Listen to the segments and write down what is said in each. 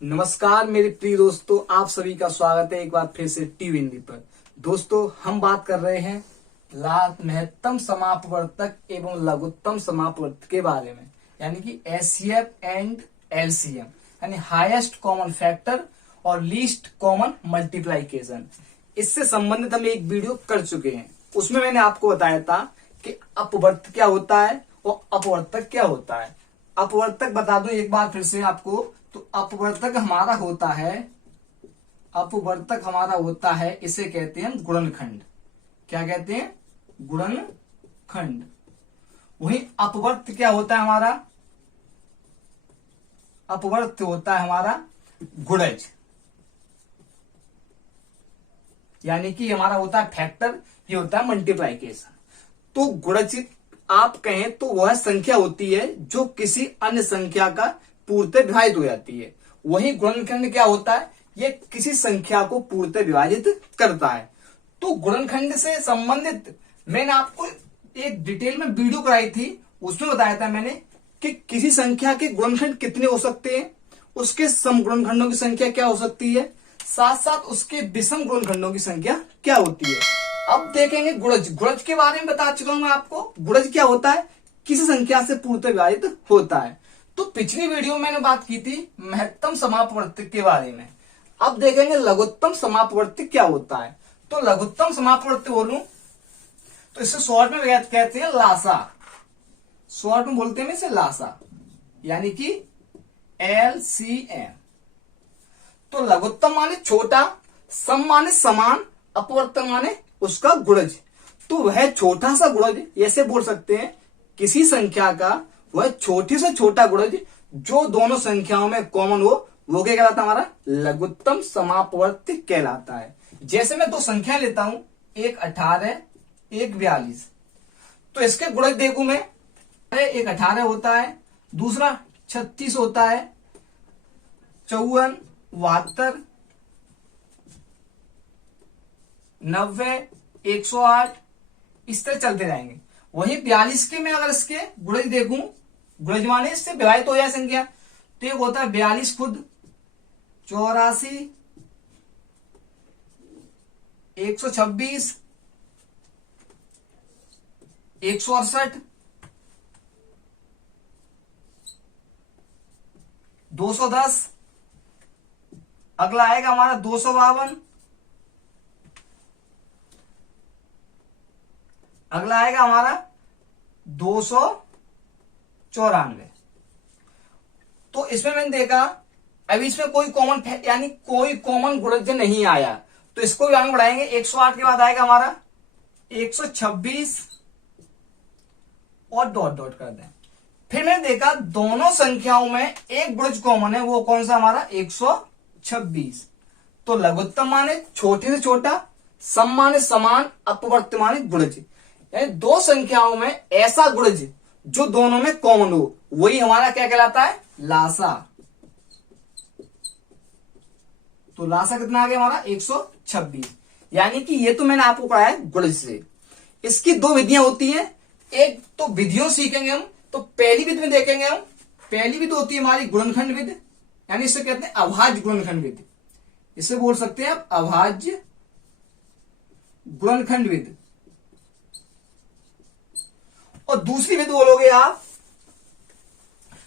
नमस्कार मेरे प्रिय दोस्तों, आप सभी का स्वागत है एक बार फिर से टीवी हिंदी पर। दोस्तों, हम बात कर रहे हैं महत्तम समापवर्तक एवं लघुत्तम समापवर्तक के बारे में, यानी कि एचसीएफ एंड एलसीएम, यानी हाईएस्ट कॉमन फैक्टर और लीस्ट कॉमन मल्टीप्लाइकेशन। इससे संबंधित हम एक वीडियो कर चुके हैं। उसमें मैंने आपको बताया था कि अपवर्तक क्या होता है और अपवर्तक क्या होता है। अपवर्तक बता दूं एक बार फिर से आपको, तो अपवर्तक हमारा होता है, इसे कहते हैं गुणनखंड। क्या कहते हैं? गुणनखंड। वही अपवर्त क्या होता है हमारा? अपवर्त होता है हमारा गुणज, यानी कि हमारा होता है फैक्टर, ये होता है मल्टीप्लाइकेशन। तो गुणज आप कहें तो वह संख्या होती है जो किसी अन्य संख्या का पूर्णतः विभाजित हो जाती है। वही गुणनखंड क्या होता है? ये किसी संख्या को पूर्णतः विभाजित करता है। तो गुणनखंड से संबंधित मैंने आपको एक डिटेल में वीडियो कराई थी। उसमें बताया था मैंने कि किसी संख्या के गुणनखंड कितने हो सकते हैं, उसके सम गुणनखंडों की संख्या क्या हो सकती है, साथ साथ उसके विषम गुणनखंडों की संख्या क्या होती है। अब देखेंगे गुणज। गुणज के बारे में बता चुका हूं मैं आपको। गुणज क्या होता है? किसी संख्या से पूर्णतः विभाजित होता है। तो पिछली वीडियो में मैंने बात की थी महत्तम समापवर्तक के बारे में। अब देखेंगे लघुत्तम समापवर्तक क्या होता है। तो लघुत्तम समापवर्तक बोलूं तो इसे शॉर्ट में कहते हैं लासा। शॉर्ट में बोलते हैं इसे लासा, यानी कि LCM। तो लघुत्तम माने छोटा, सम माने समान, अपवर्तक माने उसका गुणज। तो वह छोटा सा गुणज, ऐसे बोल सकते हैं किसी संख्या का वह छोटी से छोटा गुणज जो दोनों संख्याओं में कॉमन हो, वो क्या कहलाता है? हमारा लघुत्तम समापवर्तक कहलाता है। जैसे मैं दो संख्या लेता हूं, एक 18 एक 42। तो इसके गुणज देखूं मैं, एक 18 होता है, दूसरा 36 होता है, 54, 72, 90, 108, इस तरह चलते जाएंगे। वही 42 के मैं अगर इसके गुणज देखूं, गुणज माने इससे विभाजित हो जाए संख्या, तो एक होता है 42 खुद, 84, 126, 168, 210, अगला आएगा हमारा 252, अगला आएगा हमारा 294। तो इसमें मैंने देखा अभी इसमें कोई कॉमन यानी कोई कॉमन गुणज नहीं आया, तो इसको भी आगे बढ़ाएंगे। 108 के बाद आएगा हमारा 126 और डॉट डॉट कर दें। फिर मैंने देखा दोनों संख्याओं में एक गुणज कॉमन है, वो कौन सा? हमारा 126। तो लघुत्तम माने छोटे से छोटा, सम माने समान, अपवर्तक माने गुणज, यानी दो संख्याओं में ऐसा गुणज जो दोनों में कॉमन हो, वही हमारा क्या कहलाता है? लासा। तो लासा कितना आ गया हमारा? 126। यानी कि ये तो मैंने आपको पढ़ाया है गुणज से। इसकी दो विधियां होती हैं। एक तो विधियों सीखेंगे हम, तो पहली विधि में देखेंगे हम। पहली विधि होती है हमारी गुणनखंड विधि, यानी इसे कहते हैं अभाज्य गुणनखंड विधि। इसे बोल सकते हैं आप अभाज्य गुणनखंड विधि। और दूसरी विधि बोलोगे आप,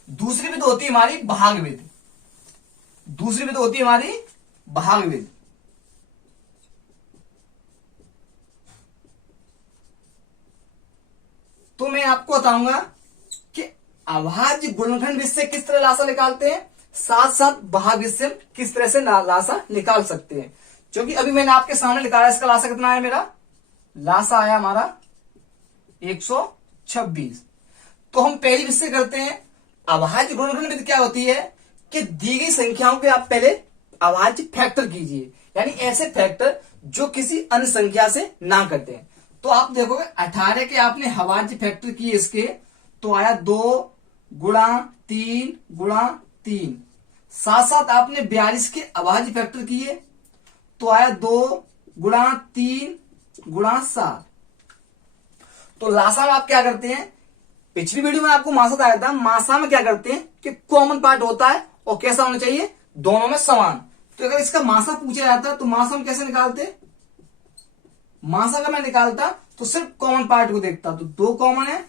दूसरी विधि होती है हमारी भाग विधि। दूसरी विधि होती है हमारी भाग विधि। तो मैं आपको बताऊंगा कि अभाज्य गुणनखंड विधि से किस तरह लासा निकालते हैं, साथ साथ भाग विधि से किस तरह से लासा निकाल सकते हैं। क्योंकि अभी मैंने आपके सामने निकाला, इसका लासा कितना है? मेरा लासा आया हमारा 126। तो हम पहली विधि से करते हैं। अभाज्य गुणनखंड विधि क्या होती है कि दी गई संख्याओं के आप पहले अभाज्य फैक्टर कीजिए, यानी ऐसे फैक्टर जो किसी अन्य संख्या से ना कटे। तो आप देखोगे 18 के आपने अभाज्य फैक्टर किए इसके, तो आया 2 गुणा 3 गुणा 3। साथ साथ आपने 42 के अभाज्य फैक्टर किए, तो आया 2 गुणा 3 गुणा 7। तो लासा में आप क्या करते हैं? पिछली वीडियो में आपको मासा बताया था, मासा में क्या करते हैं कि कॉमन पार्ट होता है और कैसा होना चाहिए? दोनों में समान। तो अगर इसका मासा पूछा जाता तो मासा हम कैसे निकालते, मासा का मैं निकालता तो सिर्फ कॉमन पार्ट को देखता, तो 2 कॉमन है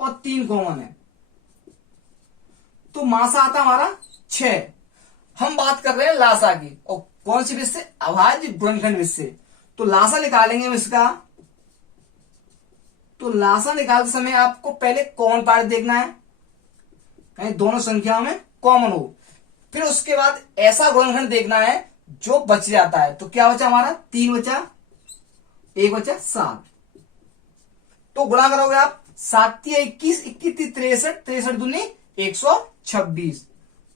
और 3 कॉमन है, तो मासा आता हमारा 6। हम बात कर रहे हैं लासा की, और कौन सी विध से, अभाज्य गुणनखंड विध से। तो लासा निकालेंगे हम इसका, तो लासा निकालते समय आपको पहले कॉमन पार्ट देखना है, कहीं दोनों संख्याओं में कॉमन हो। फिर उसके बाद ऐसा गुणनखंड देखना है जो बच जाता है। तो क्या बचा हमारा, 3 बचा, 1 बचा 7। तो गुणा करोगे आप, 7 × 21, 21 × 63, 63 दूनी 126।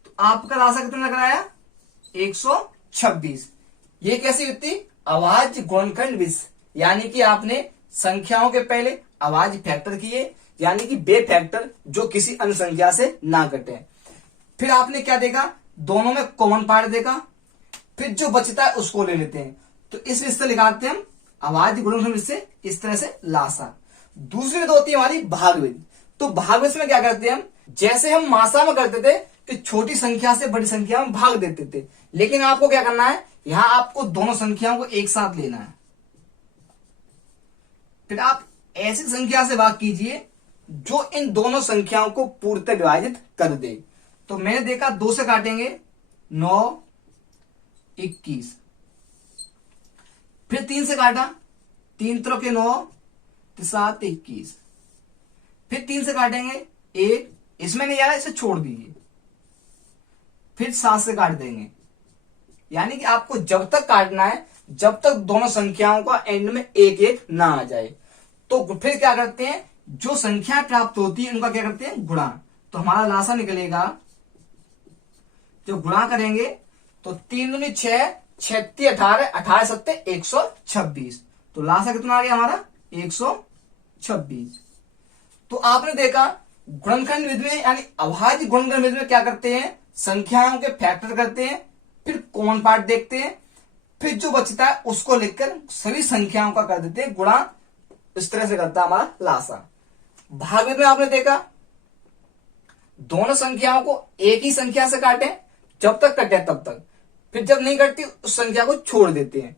तो आपका लासा कितना लग रहा है, 126। ये कैसी युक्ति थी, अभाज्य गुणनखंड विधि, यानी कि आपने संख्याओं के पहले अभाज्य फैक्टर किए, यानी कि बे फैक्टर जो किसी अन्य संख्या से ना कटे। फिर आपने क्या देखा, दोनों में कॉमन पार्ट देखा, फिर जो बचता है उसको ले लेते हैं। तो इस विधि से लिखाते हैं हम अभाज्य गुणनखंड विधि से, इस तरह से लासा। दूसरी विधि होती है हमारी भाग विधि। तो भाग विधि में क्या करते हैं हम, जैसे हम मासा में करते थे कि छोटी संख्या से बड़ी संख्या में भाग देते थे, लेकिन आपको क्या करना है, यहां आपको दोनों संख्याओं को एक साथ लेना है। फिर आप ऐसी संख्या से भाग कीजिए जो इन दोनों संख्याओं को पूर्णतः विभाजित कर दे। तो मैंने देखा 2 से काटेंगे 9, 21। फिर 3 से काटा, 3 × 9, 7, 21। फिर 3 से काटेंगे 1, इसमें नहीं आ रहा, इसे छोड़ दीजिए। फिर 7 से काट देंगे, यानी कि आपको जब तक काटना है जब तक दोनों संख्याओं का एंड में 1 1 ना आ जाए। तो फिर क्या करते हैं, जो संख्या प्राप्त होती है उनका क्या करते हैं, गुणा। तो हमारा लासा निकलेगा, जब गुणा करेंगे तो 3 दूनी 6, 36 18, 18 7 126। तो लासा कितना आ गया हमारा, 126। तो आपने देखा गुणनखंड विधि में, यानी अभाज्य गुणनखंड विधि में क्या करते हैं, संख्याओं के फैक्टर करते हैं, फिर कॉमन पार्ट देखते हैं, फिर जो बचता है उसको लिखकर सभी संख्याओं का कर देते हैं गुणा। इस तरह से करता है हमारा लासा। भाग विधि में आपने देखा दोनों संख्याओं को एक ही संख्या से काटें, जब तक कटे तब तक, फिर जब नहीं कटती उस संख्या को छोड़ देते हैं,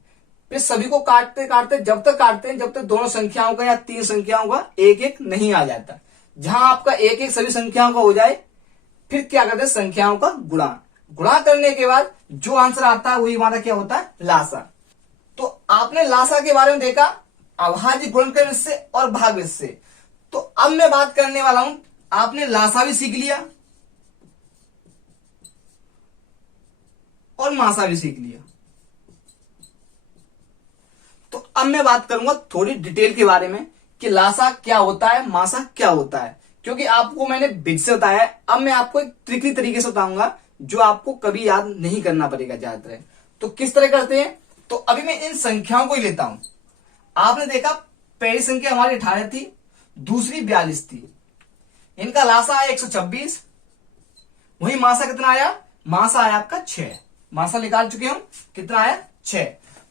फिर सभी को काटते काटते जब तक काटते हैं जब तक दोनों संख्याओं का या 3 संख्याओं का 1 1 नहीं आ जाता। जहां आपका 1 1 सभी संख्याओं का हो जाए, फिर क्या करते हैं, संख्याओं का गुणा। गुणा करने के बाद जो आंसर आता है वही हमारा क्या होता है, लासा। तो आपने लासा के बारे में देखा अभाज्य गुणनखंड विधि से और भाग विधि से। तो अब मैं बात करने वाला हूं, आपने लासा भी सीख लिया और मासा भी सीख लिया। तो अब मैं बात करूंगा थोड़ी डिटेल के बारे में कि लासा क्या होता है, मासा क्या होता है, क्योंकि आपको मैंने विधि से बताया है। अब मैं आपको एक ट्रिकी तरीके से बताऊंगा जो आपको कभी याद नहीं करना पड़ेगा ज्यादातर। तो किस तरह करते हैं, तो अभी मैं इन संख्याओं को ही लेता हूं। आपने देखा पहली संख्या हमारी 18 थी, दूसरी 42 थी, इनका लासा आया 126। वही मासा कितना आया, मासा आया आपका 6। मासा निकाल चुके हम, कितना आया 6।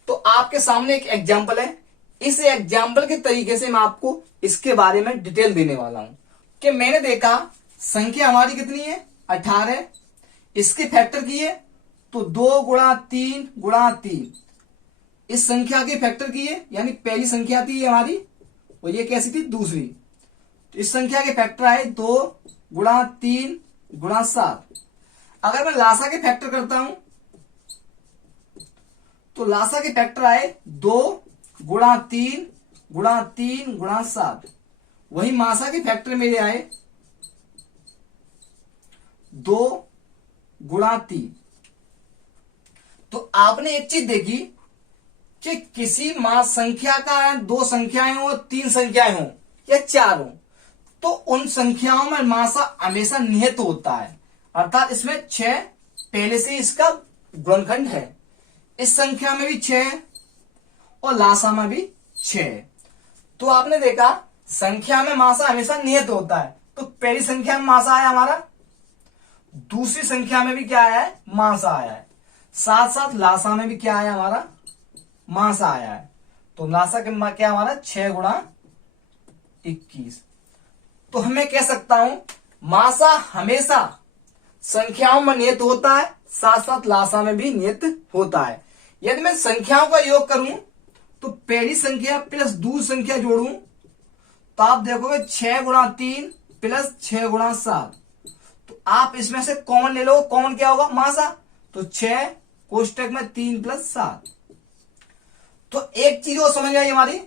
तो आपके सामने एक एग्जाम्पल है, इस एग्जाम्पल के तरीके से मैं आपको इसके बारे में डिटेल देने वाला हूं कि मैंने देखा संख्या हमारी कितनी है 18, इसके फैक्टर किए तो 2 × 3 × 3, इस संख्या के फैक्टर किए, यानी पहली संख्या थी ये हमारी और ये कैसी थी, दूसरी। तो इस संख्या के फैक्टर आए 2 × 3 × 7। अगर मैं लासा के फैक्टर करता हूं तो लासा के फैक्टर आए 2 × 3 × 3 × 7। वही मासा के फैक्टर मेरे आए 2 × 3। तो आपने एक चीज देखी कि किसी मास संख्या का 2 संख्याएं हो, 3 संख्याएं हो या 4 हो, तो उन संख्याओं में मासा हमेशा निहित होता है, अर्थात इसमें 6 पहले से इसका गुणनखंड है। इस संख्या में भी 6 और लासा में भी 6। तो आपने देखा संख्या में मासा हमेशा निहित होता है। तो पहली संख्या में मासा आया हमारा, दूसरी संख्या में भी क्या आया है, मासा आया है, साथ साथ लासा में भी क्या आया हमारा, मासा आया है। तो लासा के क्या हमारा 6 × 21। तो मैं कह सकता हूं मासा हमेशा संख्याओं में नियत होता है, साथ साथ लासा में भी नियत होता है। यदि मैं संख्याओं का योग करूं तो पहली संख्या प्लस दूसरी संख्या जोड़ूं तो आप देखोगे 6 गुणा 3 प्लस 6 गुणा 7। तो आप इसमें से कॉमन ले लो, कॉमन क्या होगा? मासा। तो 6 कोष्टक में 3 प्लस 7। तो एक चीज और समझ आई हमारी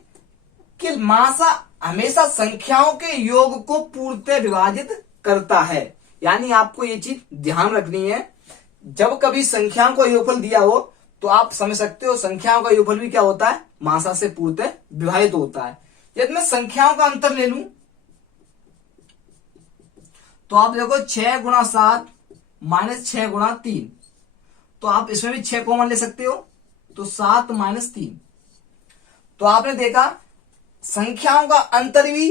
कि मासा हमेशा संख्याओं के योग को पूर्णतः विभाजित करता है। यानी आपको ये चीज ध्यान रखनी है, जब कभी संख्याओं का योगफल दिया हो तो आप समझ सकते हो संख्याओं का योगफल भी क्या होता है? मासा से पूर्णतः विभाजित होता है। यदि मैं संख्याओं का अंतर ले लूं तो आप देखो 6 गुणा 7 माइनस 6 गुणा 3। तो आप इसमें भी 6 कॉमन ले सकते हो, तो 7 माइनस 3। तो आपने देखा संख्याओं का अंतर भी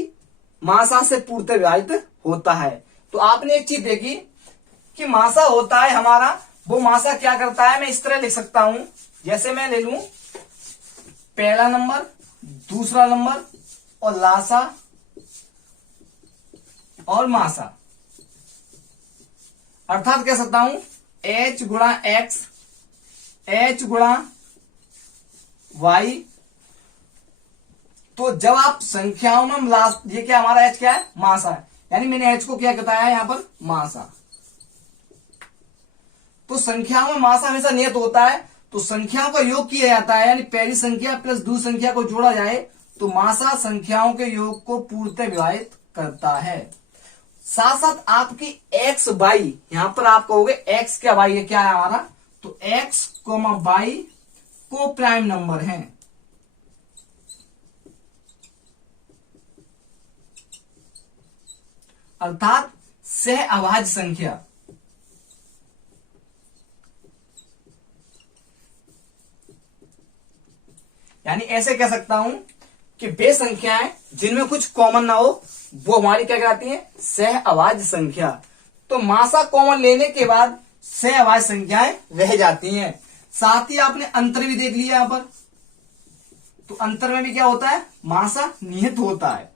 मासा से पूर्णतः विभाजित होता है। तो आपने एक चीज देखी कि मासा होता है हमारा, वो मासा क्या करता है? मैं इस तरह लिख सकता हूं, जैसे मैं ले लूं पहला नंबर, दूसरा नंबर और लासा और मासा, अर्थात कह सकता हूं h गुणा x, h गुणा y। तो जब आप संख्याओं में ये क्या हमारा h क्या है? मासा है। यानी मैंने h को क्या बताया है यहां पर? मासा। तो संख्याओं में मासा हमेशा नियत होता है, तो संख्याओं का योग किया जाता है, यानी पहली संख्या प्लस दूसरी संख्या को जोड़ा जाए तो मासा संख्याओं के योग को पूर्णतः विभाजित करता है। साथ साथ आपकी x y, यहां पर आप कहोगे x क्या y है? क्या है हमारा? तो x y को प्राइम नंबर है। अर्थात सह अभाज्य संख्या। यानी ऐसे कह सकता हूं कि वे संख्याएं जिनमें कुछ कॉमन ना हो वो हमारी क्या कहलाती है? सह अभाज्य संख्या। तो मासा कॉमन लेने के बाद सह अभाज्य संख्याएं रह जाती हैं। साथ ही आपने अंतर भी देख लिया यहां पर, तो अंतर में भी क्या होता है? मासा निहित होता है।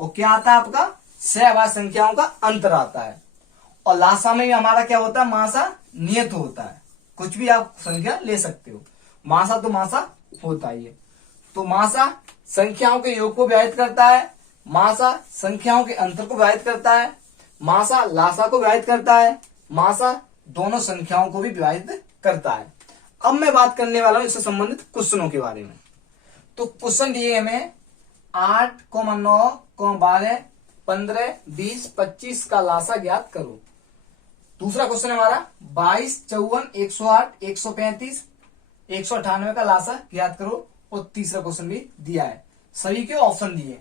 और क्या आता है आपका? सह अभाज्य संख्याओं का अंतर आता है। और लासा में भी हमारा क्या होता है? मासा नियत होता है। कुछ भी आप संख्या ले सकते हो, मासा तो मासा होता ही है। तो मासा संख्याओं के योग को विभाजित करता है, मासा संख्याओं के अंतर को विभाजित करता है, मासा लासा को विभाजित करता है, मासा दोनों संख्याओं को भी विभाजित करता है। अब मैं बात करने वाला हूं इससे संबंधित क्वेश्चनों के बारे में। तो क्वेश्चन दिए हमें 8, 9, 12, 15, 20, 25 का लासा ज्ञात करो। दूसरा क्वेश्चन है हमारा 22, 54, 108, 135, 198 का लासा ज्ञात करो। और तीसरा क्वेश्चन भी दिया है, सभी के ऑप्शन दिए।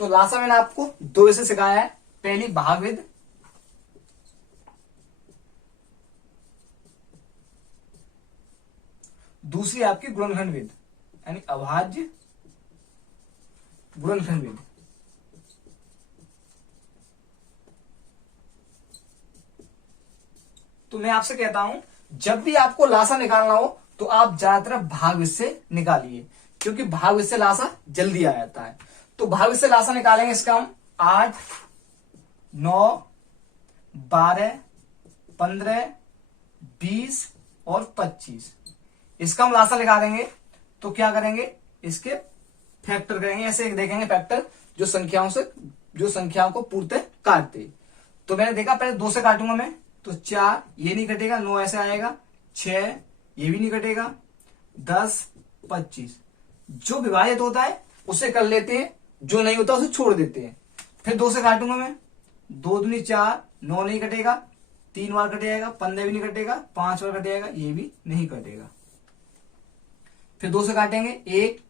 तो लासा मैंने आपको दो वैसे सिखाया है, पहली भागविद, दूसरी आपकी गुणनखंडविद यानी अभाज्य गुणनखंडविद। तो मैं आपसे कहता हूं जब भी आपको लासा निकालना हो तो आप ज्यादातर भागविद से निकालिए, क्योंकि भागविद से लासा जल्दी आ जाता है। तो भागविद से लासा निकालेंगे इसका हम 8, 9, 12, 15, 20 और 25, इसका हम लासा निकालेंगे। तो क्या करेंगे? इसके फैक्टर करेंगे, ऐसे देखेंगे फैक्टर जो संख्याओं को पूर्णतः काटते। तो मैंने देखा पहले 2 से काटूंगा मैं, तो 4 ये नहीं कटेगा, 9 ऐसे आएगा, 6 ये भी नहीं कटेगा, 10, 25 जो विभाजित होता है उसे कर लेते हैं, जो नहीं होता उसे छोड़ देते हैं। फिर 2 से काटूंगा मैं, 2 दूनी 4, 9 नहीं कटेगा, 3 बार कट जाएगा, 15 भी नहीं कटेगा, 5 बार कट जाएगा, ये भी नहीं कटेगा। फिर 2 से काटेंगे 1,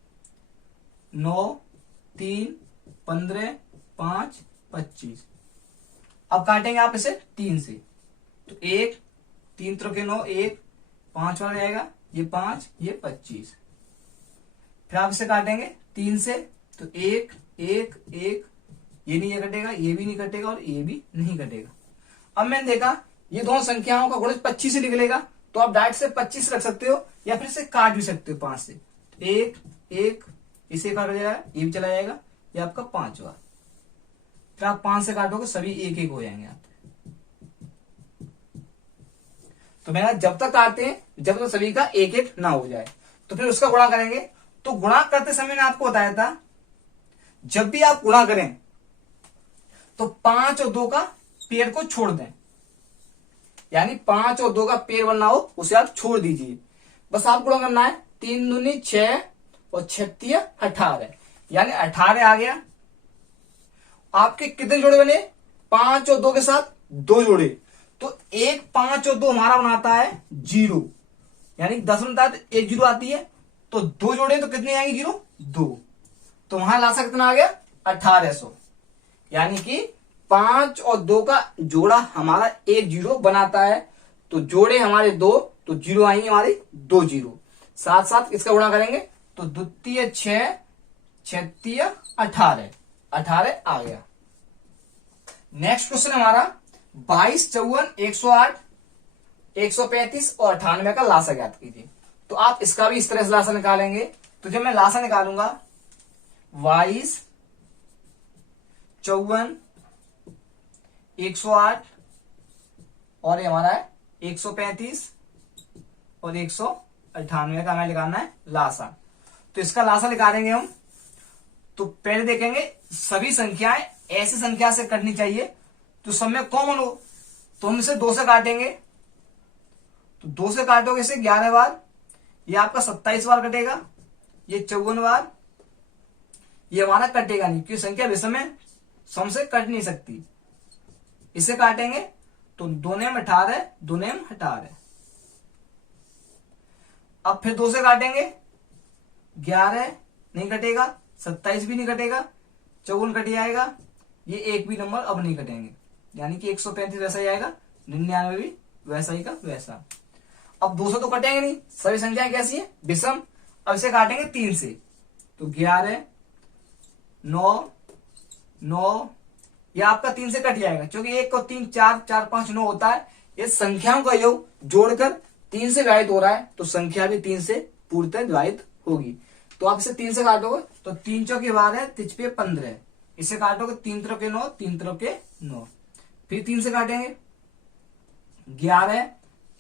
9, 3, 15, 5, 25। अब काटेंगे आप इसे 3 से, तो 1, 3 त्रोके 9, 1, 5 बार जाएगा, ये 5, ये 25। फिर आप इसे काटेंगे 3 से, तो 1, 1, 1, ये नहीं कटेगा, ये भी नहीं कटेगा और ये भी नहीं कटेगा। अब मैंने देखा ये दोनों संख्याओं का गुणज 25 से निकलेगा, तो आप डायरेक्ट से 25 रख सकते हो या फिर इसे काट भी सकते हो 5से। 1, 1 इसे काट जाएगा, ये भी चला जाएगा, ये आपका 5 बार। फिर आप 5 से काटोगे, सभी 1, 1 हो जाएंगे आप। तो मैंने कहा जब तक काटते हैं जब तक सभी का एक एक ना हो जाए। तो फिर उसका गुणा करेंगे। तो गुणा करते समय मैंने आपको बताया था जब भी आप गुणा करें तो 5 और 2 का पेड़ को छोड़ दें, यानी 5 और 2 का पेड़ बनना हो उसे आप छोड़ दीजिए। बस आप गुणा करना है 3 दूनी 6 और 6 18, यानी 18 आ गया। आपके कितने जोड़े बने? 5 और 2 के साथ 2 जोड़े, तो 1 5 और 2 हमारा बनाता है 0, यानी 10 बनता है तो 1 0 आती है, तो 2 जोड़े तो कितने आएंगे? 0 2, तो वहां लासा कितना आ गया? 1800, यानी कि 5 और 2 का जोड़ा हमारा 1 0 बनाता है। तो जोड़े हमारे 2, तो 0 आएंगे हमारे 2 0, साथ साथ इसका गुणा करेंगे तो 2 6 6 18 18 आ गया। नेक्स्ट क्वेश्चन हमारा 22 54 108 135 और 98 का लासा ज्ञात कीजिए। तो आप इसका भी इस तरह से लासा निकालेंगे। तो जब मैं लासा निकालूंगा 22 54 108 और ये हमारा है 135 और 198 का हमें निकालना है लासा। तो इसका लासा निकालेंगे हम। तो पहले देखेंगे सभी संख्याएं ऐसी संख्या से कटनी चाहिए तो सब में कॉमन हो, तो हम इसे 2 से काटेंगे। तो 2 से काटोगे इसे 11 बार, ये आपका 27 बार कटेगा, ये 54 बार, ये हमारा कटेगा नहीं क्योंकि संख्या विषम है, सम से कट नहीं सकती। इसे काटेंगे तो 2 नेम 18 2 नेम 18। अब फिर 2 से काटेंगे 11 नहीं कटेगा, 27 भी नहीं कटेगा, 54 कट जाएगा, ये एक भी नंबर अब नहीं कटेंगे, यानी कि 135 वैसा ही आएगा, 99 भी वैसा ही का वैसा। अब 200 तो कटेंगे नहीं, सभी संख्याएं कैसी है? विषम। अब इसे काटेंगे 3 से, तो 11 9 9, ये आपका 3 से कट जाएगा क्योंकि 1 को 3 4 4 5 9 होता है। ये संख्याओं का योग जोड़कर 3 से विभाजित हो रहा है, तो संख्या भी 3 से पूर्णतः विभाजित होगी। तो आप इसे 3 से काटोगे तो 3 चौके 12 तिचपे 15, इसे काटोगे 3 त्रोके 9 3 त्रोके 9, फिर 3 से काटेंगे 11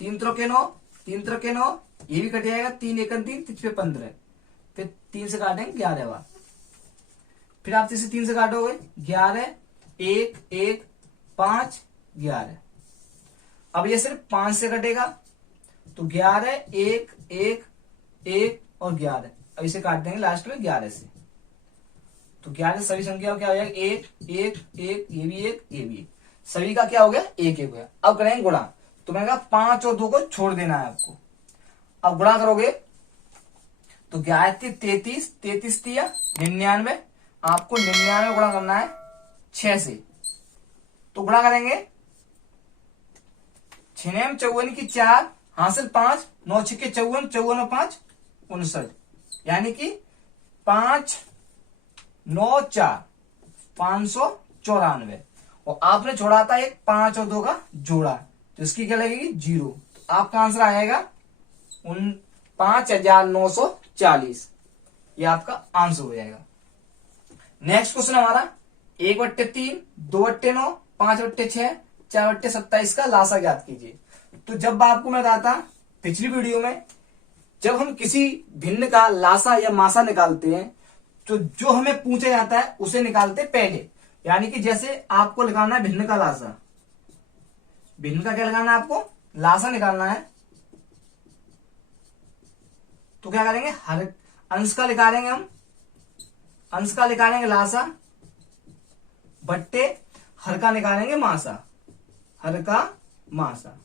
3 त्रोके 9 3 त्रोके 9, ये भी कट जाएगा, 3 1 3 तिचपे 15, फिर 3 से काटेंगे 11 बार, फिर आप इसे 3 से काटोगे 11 1 1 5 11। अब ये सिर्फ 5 से कटेगा, तो 11 1 1 1 और 11। अब इसे काट देंगे लास्ट में 11 से, तो 11 सभी संख्या क्या हो जाएगा? 1 1 1, ये भी 1 ये भी 1, सभी का क्या हो गया? 1 1 हो गया। अब करेंगे गुणा, तो मैंने कहा 5 और 2 को छोड़ देना है आपको। अब गुणा करोगे तो 11 33 33 दिया 99, आपको 99 गुणा करना है 6 से। तो गुणा करेंगे 6 नेम 54 की 4 हासिल 5 9 6 54 54 और 5 59, यानी कि 5 9 4 594, और आपने छोड़ा था एक 5 और 2 का जोड़ा, तो इसकी क्या लगेगी? 0। तो आपका आंसर आएगा 5940, ये आपका आंसर हो जाएगा। नेक्स्ट क्वेश्चन हमारा 1/3 2/9 5/6 4/27 का लासा ज्ञात कीजिए। तो जब आपको मैं बताता पिछली वीडियो में, जब हम किसी भिन्न का लासा या मासा निकालते हैं तो जो हमें पूछा जाता है उसे निकालते पहले, यानी कि जैसे आपको लगाना है भिन्न का लासा, भिन्न का क्या लगाना है आपको? लासा निकालना है। तो क्या करेंगे? हर अंश का निकालेंगे हम, अंश का निकालेंगे लासा, बट्टे हर का निकालेंगे मासा, हर का मासा।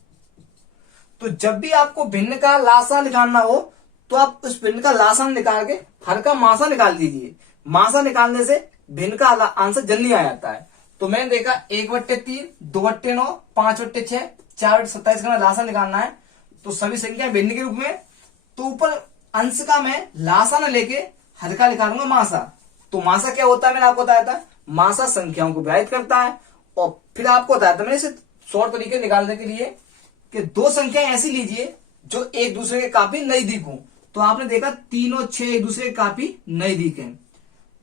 तो जब भी आपको भिन्न का लासा निकालना हो तो आप उस भिन्न का लासा निकाल के हर का मासा निकाल दीजिए। मासा निकालने से भिन्न का आंसर जल्दी आ जाता है। तो मैंने देखा 1/3 2/9 5/6 4/27 का लासा निकालना है, तो सभी संख्या भिन्न के रूप में, तो ऊपर अंश का मैं लासा न लेके हर का निकालूंगा मासा। तो मासा क्या होता है? मैंने आपको बताया था, मासा संख्याओं को विभाजित करता है। और फिर आपको बताया था मैंने इसे शॉर्ट तरीके निकालने के लिए कि 2 संख्याएं ऐसी लीजिए जो एक दूसरे के काफी नजदीक हो। तो आपने देखा 3 और 6 एक दूसरे के काफी नजदीक हैं,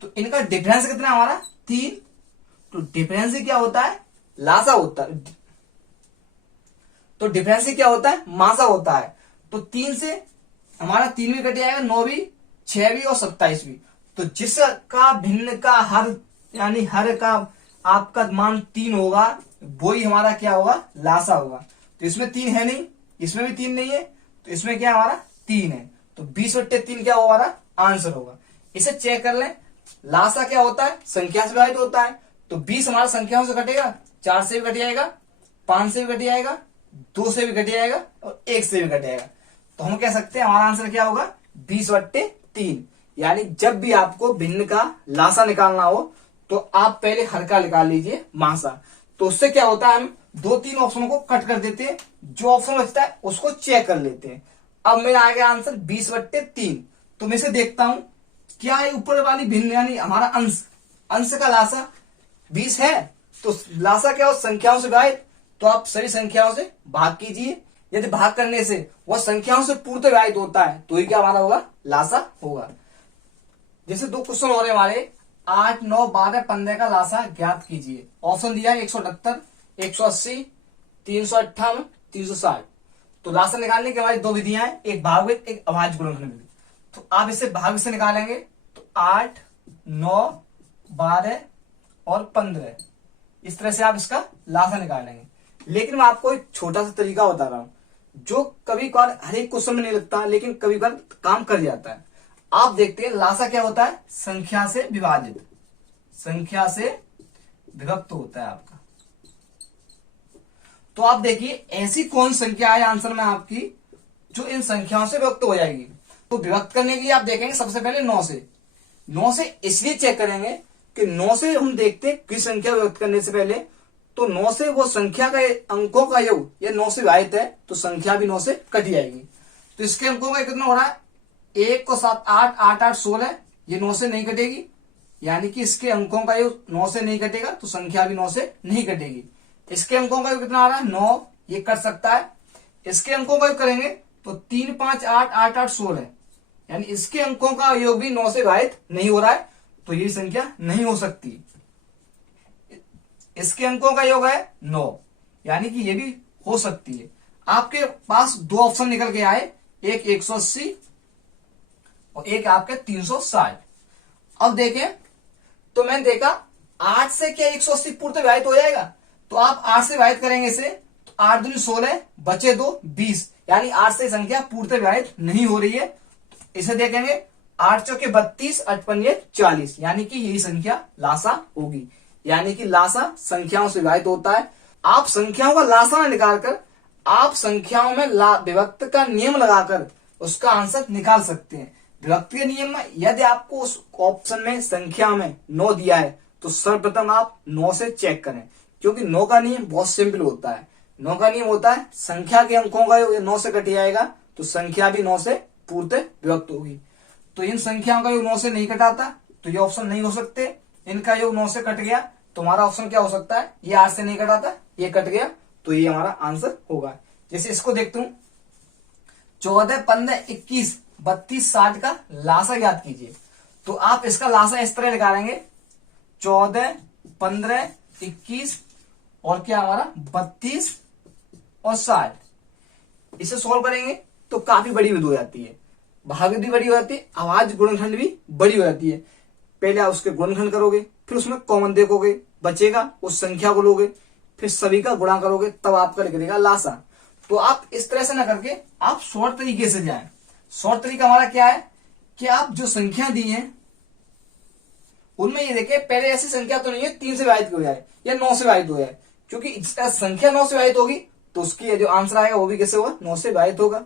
तो इनका डिफरेंस कितना हमारा? 3। तो डिफरेंस क्या होता है? लासा होता है। तो डिफरेंस क्या होता है, मासा होता है। तो 3 से हमारा 3 भी कट जाएगा, 9 भी, 6 भी और 27 भी। तो जिसका भिन्न का हर यानी हर का आपका मान 3 होगा, वो ही हमारा क्या होगा, लासा होगा। तो इसमें 3 है नहीं, इसमें भी 3 नहीं है, तो इसमें क्या हमारा 3 है। तो 20/3 क्या होगा, हमारा आंसर होगा। इसे चेक कर लें। लासा क्या होता है, संख्या से विभाजित होता है। तो 20 हमारा संख्याओं से घटेगा, 4 से भी घट जाएगा, 5 से भी घट जाएगा, 2 से भी घट जाएगा और 1 से भी घट जाएगा। तो हम कह सकते हैं हमारा आंसर क्या होगा, 20/3। यानी जब भी आपको भिन्न का लासा निकालना हो तो आप पहले हर का निकाल लीजिए मासा। तो उससे क्या होता है, हम 2-3 ऑप्शनों को कट कर देते हैं, जो ऑप्शन बचता है उसको चेक कर लेते हैं। अब मेरा आ गया आंसर 20/3। तो मैं इसे देखता हूं क्या है, ऊपर वाली भिन्न यानी हमारा अंश, अंश का लासा 20 है। तो लासा क्या हो, संख्याओं से विभाजित। तो आप सभी संख्याओं से भाग कीजिए। यदि भाग करने से वह संख्याओं से पूर्णतः विभाजित होता है तो ही क्या हमारा होगा, लासा होगा। जैसे 2 क्वेश्चन हो रहे हमारे, 8, 9, 12, 15 का लासा ज्ञात कीजिए। ऑप्शन दिया है 178, 180, 358, 360। तो लासा निकालने की हमारी 2 विधियां हैं, एक भागविध, एक अभाज्य गुणनखंड विधि। तो आप इसे भाग से निकालेंगे तो 8, 9, 12 और 15, इस तरह से आप इसका लासा निकालेंगे। लेकिन मैं आपको एक छोटा सा तरीका बता रहा हूं, जो कभी कभार हर एक क्वेश्चन में नहीं लगता, लेकिन कभी कभार काम कर जाता है। आप देखते हैं लासा क्या होता है, संख्या से विभाजित, संख्या से विभक्त होता है आपका। तो आप देखिए ऐसी कौन संख्या है आंसर में आपकी जो इन संख्याओं से विभक्त हो जाएगी। तो विभक्त करने के लिए आप देखेंगे सबसे पहले 9 से। 9 से इसलिए चेक करेंगे कि 9 से हम देखते हैं किस संख्या विभक्त करने से पहले, तो 9 से वो संख्या का अंकों का योग ये 9 से विभाजित है, तो संख्या भी 9 से कट जाएगी। तो इसके अंकों का कितना हो रहा है, 1 को 7, 8, 8, 8, 16, ये 9 से नहीं कटेगी। यानी कि इसके अंकों का योग 9 से नहीं कटेगा, तो संख्या भी 9 से नहीं कटेगी। इसके अंकों का योग कितना आ रहा है, 9, ये कट सकता है। इसके अंकों का योग करेंगे तो 3, 5, 8, 8, 8, 16, यानी इसके अंकों का योग भी 9 से विभाजित नहीं हो रहा है, तो ये संख्या नहीं हो सकती। इसके अंकों का योग है 9, यानी कि ये भी हो सकती है। आपके पास 2 ऑप्शन निकल के आए, एक 180 और एक आपके 360। अब देखें तो मैंने देखा 8 से क्या 180 पूर्णतः विभाजित हो जाएगा, तो आप 8 से विभाजित करेंगे इसे, तो 8 दूनी 16, बचे 2, 20, यानी 8 से संख्या पूर्णतः विभाजित नहीं हो रही है। इसे देखेंगे 8 चौके 32, 8 पंजे 40, यानी कि यही संख्या लासा होगी। यानी कि लासा संख्याओं से विभाजित होता है। आप संख्याओं का लासा न निकालकर आप संख्याओं में विभक्त का नियम लगाकर उसका आंसर निकाल सकते हैं। विभक्त के नियम में यदि आपको उस ऑप्शन में संख्या में 9 दिया है तो सर्वप्रथम आप 9 से चेक करें, क्योंकि 9 का नियम बहुत सिंपल होता है। 9 का नियम होता है संख्या के अंकों का योग 9 से कट जाएगा, तो संख्या भी 9 से पूर्णतः विभक्त होगी। तो इन संख्याओं का योग 9 से नहीं कटाता, तो ये ऑप्शन नहीं हो सकते। इनका योग 9 से कट गया, तो हमारा ऑप्शन क्या हो सकता है, ये 8 से नहीं कटाता, ये कट गया, तो ये हमारा आंसर होगा। जैसे इसको देखते हूं, 14, 15, 21, 32, 60 का लासा ज्ञात कीजिए। तो आप इसका लासा इस तरह निकालेंगे, 14, 15, 21 और क्या हमारा 32 और 60। इसे सोल्व करेंगे तो काफी बड़ी विधि हो जाती है, भाग भी बड़ी हो जाती है, अभाज्य गुणनखंड भी बड़ी हो जाती है। पहले आप उसके गुणनखंड करोगे, फिर उसमें कॉमन देखोगे, बचेगा उस संख्या को लोगे, फिर सभी का गुणा करोगे, तब आपका निकलेगा लासा। तो आप इस तरह से ना करके आप शॉर्ट तरीके से जाएं। शॉर्ट तरीका हमारा क्या है कि आप जो संख्या दी है उनमें ये देखें, पहले ऐसी संख्या तो नहीं है 3 से विभाजित हो जाए या 9 से विभाजित हो जाए, क्योंकि संख्या 9 से विभाजित होगी तो उसकी जो आंसर आएगा वो भी कैसे होगा, 9 से विभाजित होगा।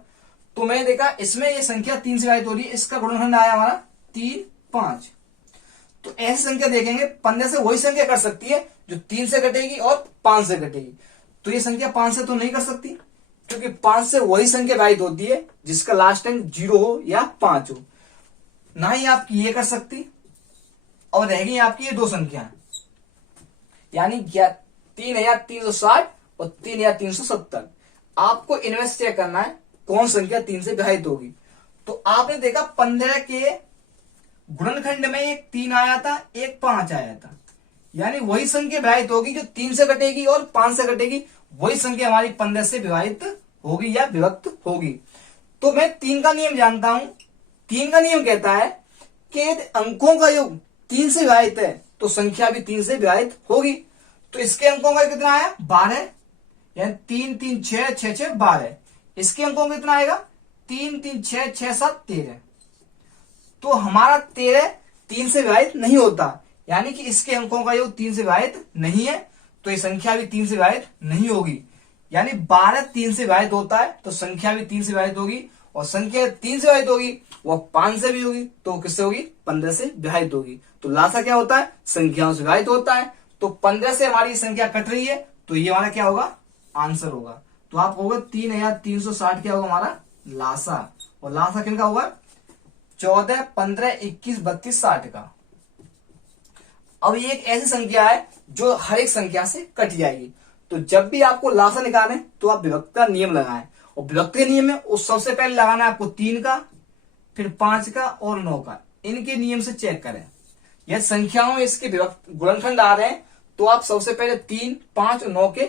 तो मैंने देखा इसमें ये संख्या 3 से विभाजित हो रही है, इसका गुणनखंड आया हमारा 3, 5। तो ऐसी संख्या देखेंगे 15 से वही संख्या कर सकती है जो 3 से कटेगी और 5 से कटेगी। तो ये संख्या 5 से तो नहीं कर सकती, क्योंकि 5 से वही संख्या विभाजित होती है जिसका लास्ट टाइम 0 हो या 5 हो। ना ही आपकी ये कर सकती, और रहेगी आपकी ये 2 संख्या, यानी 3360 और 3370। आपको इनवर्स चेक करना है कौन संख्या 3 से विभाजित होगी। तो आपने देखा 15 के गुणनखंड में एक 3 आया था, एक 5 आया था, यानी वही संख्या विभाजित होगी जो 3 से कटेगी और 5 से कटेगी, वही संख्या हमारी 15 से विभाजित होगी या विभक्त होगी। तो मैं 3 का नियम जानता हूं। 3 का नियम कहता है कि यदि अंकों का योग 3 से विभाजित है तो संख्या भी 3 से विभाजित होगी। तो इसके अंकों का कितना आया 12, यानी 3 3 6 6 6 12। इसके अंकों का कितना आएगा 3 3 6 6 7 13। तो हमारा 13 3 से विभाजित नहीं होता, यानी कि इसके अंकों का योग 3 से विभाजित नहीं है, तो ये संख्या भी 3 से विभाजित नहीं होगी। यानी 12 3 से विभाजित होता है तो संख्या भी 3 से विभाजित होगी, और संख्या 3 से विभाजित होगी वह 5 से भी होगी, तो किससे होगी 15 से विभाजित होगी। तो लासा क्या होता है संख्याओं से विभाजित होता है। तो 15 से हमारी संख्या कट रही है, तो ये हमारा क्या होगा आंसर होगा। तो आप होगा 3360 क्या होगा हमारा लासा। और लासा किनका होगा 14 15 21 32 60 का। अब ये एक ऐसी संख्या है जो हर एक संख्या से कट जाएगी। तो जब भी आपको लासा निकालें तो आप विभक्त का नियम लगाएं, और विभक्त के नियम में उस सबसे पहले लगाना है आपको 3 का, फिर 5 का और 9 का। इनके नियम से चेक करें। यह संख्याओं में इसके विभक्त गुणनखंड आ रहे हैं तो आप सबसे पहले 3 5 और 9 के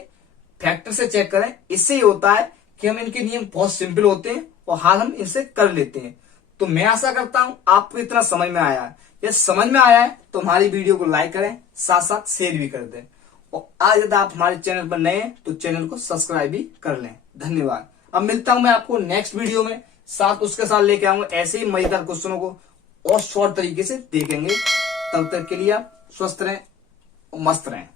फैक्टर से चेक करें। इससे ये होता है कि हम इनके नियम बहुत सिंपल होते हैं और हाल हम इनसे कर लेते हैं। तो मैं आशा करता हूं आपको इतना समझ में आया है। यदि समझ में आया है तो हमारी वीडियो को लाइक करें, साथ साथ शेयर भी कर दें। और आज यदि आप हमारे चैनल पर नए हैं तो चैनल को सब्सक्राइब भी कर लें। धन्यवाद। अब मिलता हूं मैं आपको नेक्स्ट वीडियो में, साथ उसके साथ लेके आऊंगा ऐसे ही मजेदार क्वेश्चनों को और शॉर्ट तरीके से देखेंगे। तब तक के लिए आप स्वस्थ रहें और मस्त रहें।